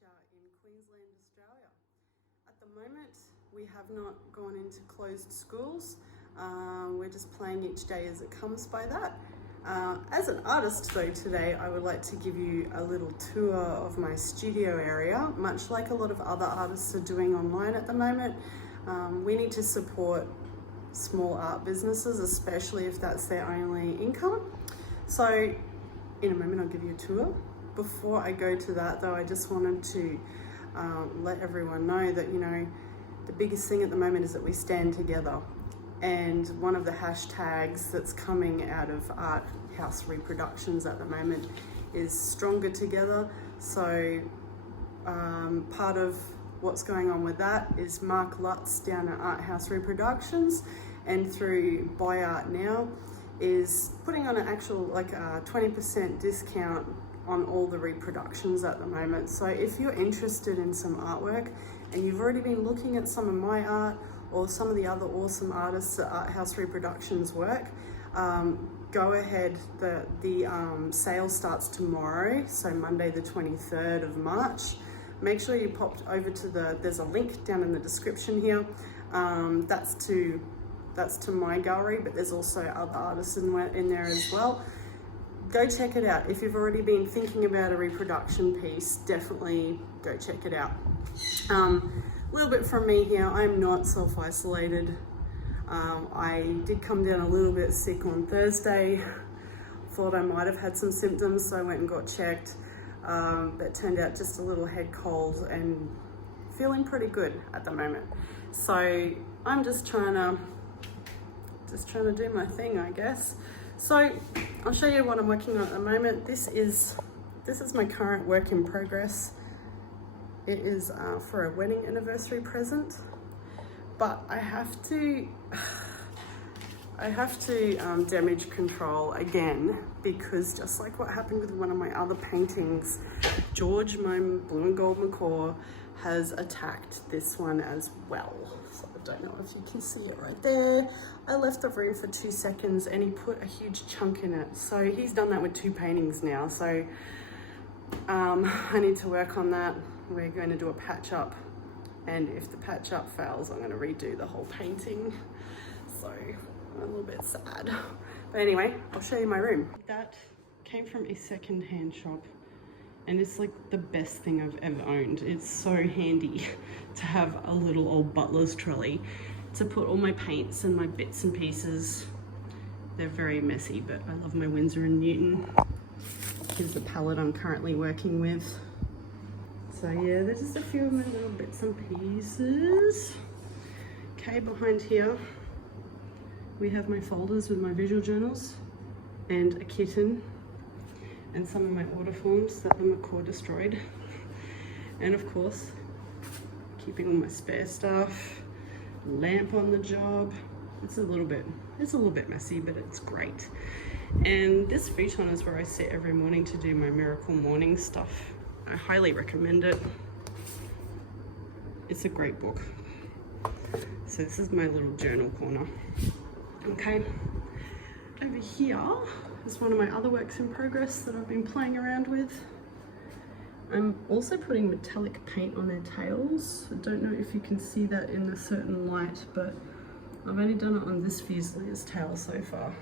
teacher in Queensland, Australia. At the moment, we have not gone into closed schools. We're just playing each day as it comes by that. As an artist though, today I would like to give you a little tour of my studio area. Much like a lot of other artists are doing online at the moment, we need to support small art businesses, especially if that's their only income. So in a moment I'll give you a tour. Before I go to that though, I just wanted to let everyone know that, you know, the biggest thing at the moment is that we stand together. And one of the hashtags that's coming out of art house reproductions at the moment is stronger together. So part of what's going on with that is Mark Lutz down at Art House Reproductions and through buyartnow is putting on an actual like a 20% discount on all the reproductions at the moment. So if you're interested in some artwork and you've already been looking at some of my art or some of the other awesome artists at Art House Reproductions work, go ahead. The sale starts tomorrow, so Monday the 23rd of March. Make sure you popped over to there's a link down in the description here. That's to my gallery, but there's also other artists in there as well. Go check it out. If you've already been thinking about a reproduction piece, definitely go check it out. A little bit from me here. I'm not self-isolated. I did come down a little bit sick on Thursday. Thought I might have had some symptoms, so I went and got checked. But it turned out just a little head cold and feeling pretty good at the moment. So I'm just trying to do my thing, I guess. So I'll show you what I'm working on at the moment. This is my current work in progress. It is for a wedding anniversary present, but I have to damage control again, because just like what happened with one of my other paintings, George, my blue and gold macaw, has attacked this one as well. So I don't know if you can see it right there. I left the room for 2 seconds and he put a huge chunk in it. So he's done that with 2 paintings now. So I need to work on that. We're going to do a patch up, and if the patch up fails, I'm going to redo the whole painting. So I'm a little bit sad. But anyway, I'll show you my room. That came from a second-hand shop, and it's like the best thing I've ever owned. It's so handy to have a little old butler's trolley to put all my paints and my bits and pieces. They're very messy, but I love my Winsor & Newton. Here's the palette I'm currently working with. So yeah, there's just a few of my little bits and pieces. Okay, behind here, we have my folders with my visual journals and a kitten and some of my order forms that the macaw destroyed. And of course, keeping all my spare stuff, lamp on the job. It's a little bit messy, but it's great. And this futon is where I sit every morning to do my miracle morning stuff. I highly recommend it. It's a great book. So this is my little journal corner. Okay, over here is one of my other works in progress that I've been playing around with. I'm also putting metallic paint on their tails. I don't know if you can see that in a certain light, but I've only done it on this Fuselier's tail so far.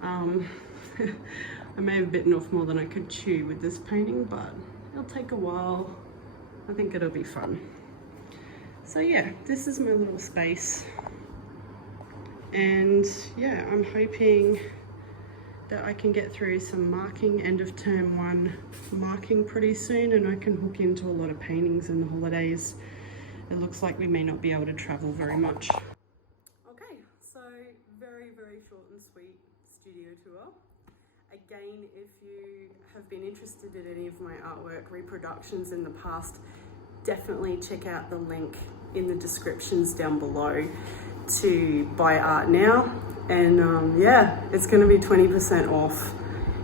I may have bitten off more than I could chew with this painting, but it'll take a while. I think it'll be fun. So yeah, this is my little space. And yeah, I'm hoping that I can get through some marking, end of term 1 marking pretty soon, and I can hook into a lot of paintings in the holidays. It looks like we may not be able to travel very much. Okay, so very, very short and sweet studio tour. Again, if you have been interested in any of my artwork reproductions in the past, definitely check out the link in the descriptions down below to buyartnow. And yeah, it's going to be 20% off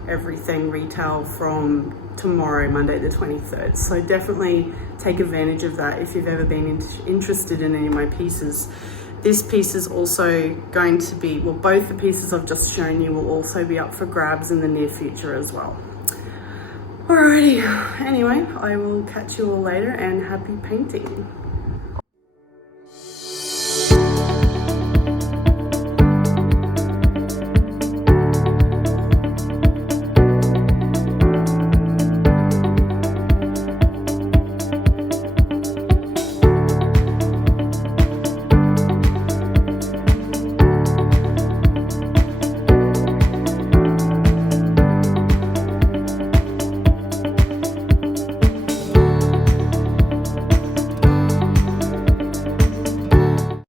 everything retail from tomorrow, Monday the 23rd. So definitely take advantage of that if you've ever been interested in any of my pieces. This piece is also going to be, well, both the pieces I've just shown you will also be up for grabs in the near future as well. Alrighty, anyway, I will catch you all later and happy painting.